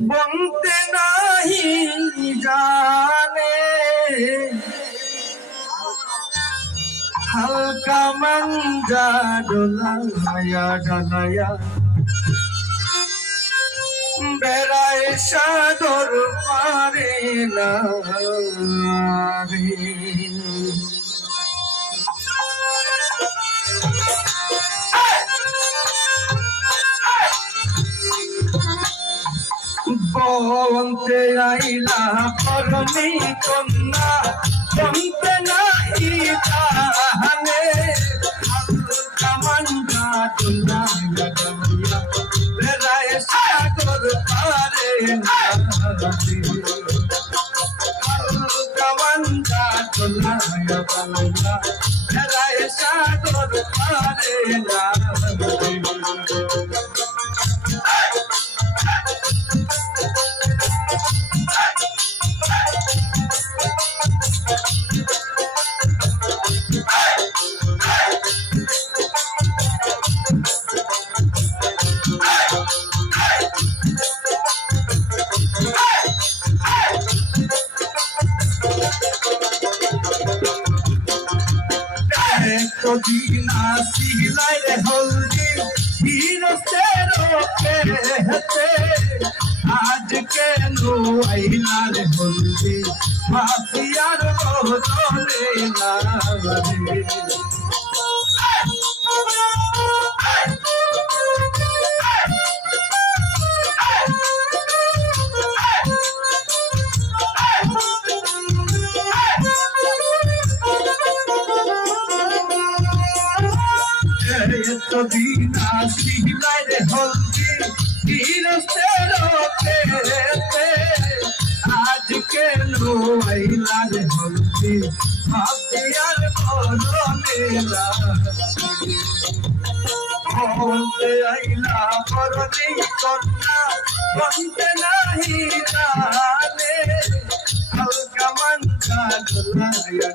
বলতে নাহি জানে। হালকা মঞ্জা ডোলায়া ডালায়া। বেড়ায় সাগর পারে না বলতে আইলা, পরমি কন্যা বলতে নাই তাহলে কামান্ডা তুলা গগমিয়া বেড়ায় সাগর পারে কামান্ডা তুলা গগমিয়া বেড়ায় সাগর পারে না। কদিন আসিলাই রে হলদি হিরসের পেতে আজ কেন আইলা রে হলদি মাসিয়ার বদলে না রে কদিন আসিলাই হলদি হিরসের পেতে আজ কেন আইলা রে হলদি মাফিয়ার বদলে না রে বলতে আইলা করনি কন্যা, বলতে নাহি জানে। হালকা ডলায়া ডলায়া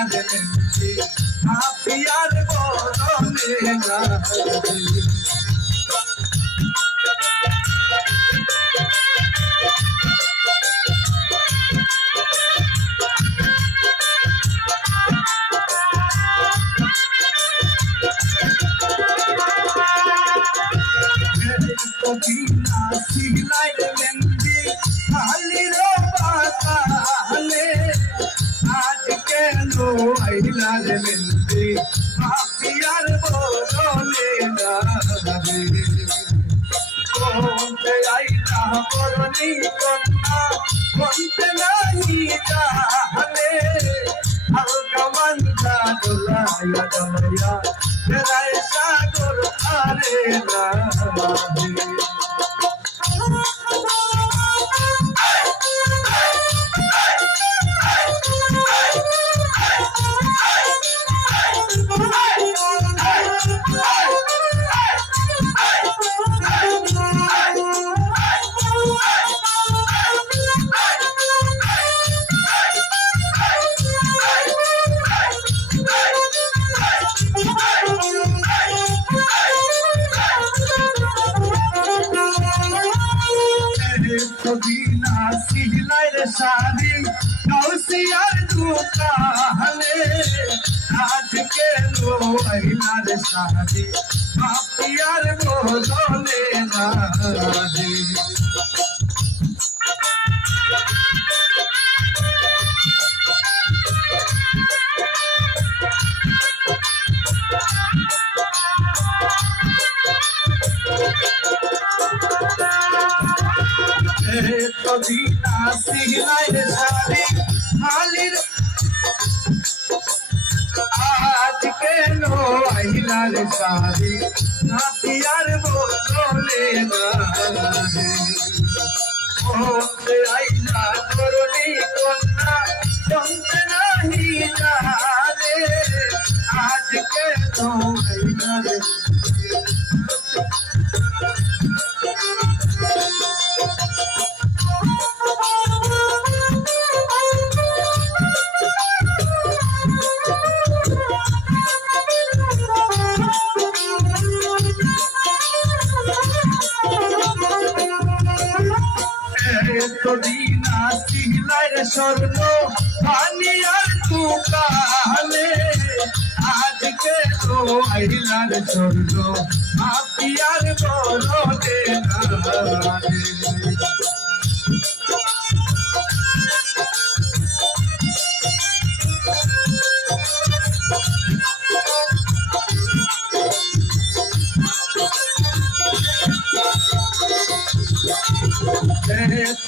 আইলা আইলা রে মেন্দি আপিয়ার বদলে রে বলতে আইলা করনি কন্যা বলতে নাই জানে কবিনা সিলাই রে শাদি নৌসিয়ার দুকানে আজ কেন আইলা রে বদলে না রে তজি নাসি নাই রে সারি হালির। আজ কেন আহিলা রে সারি নাসি আর বলে না। ও এতদিন আসিলার স্বর্ণ পানি আর তুকালে আজকে তো আইলার স্বর্ণ মাপিয়ার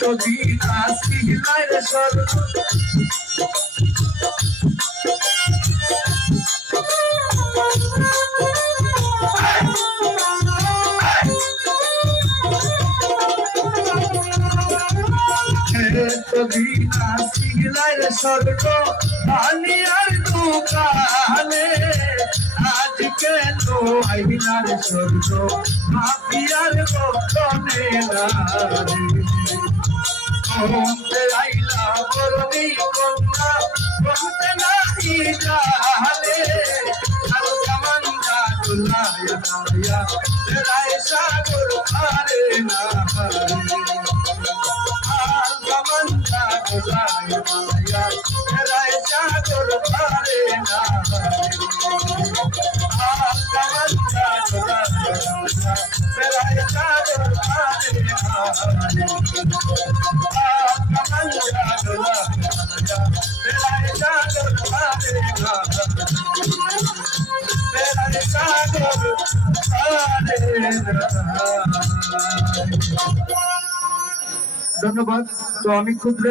বরদে নারে এতদিন আসিলার স্বর্ণ এতদিন আসিলার স্বর্গ আর দোকানে আজ কেন আইলার স্বর্গ মাপিয়ার বদনে নারে আইলা বরদি কন্যা বলতে নাহি জানে আর জামান জানুলায়া ধন্যবাদ তো আমি ক্ষুদ্র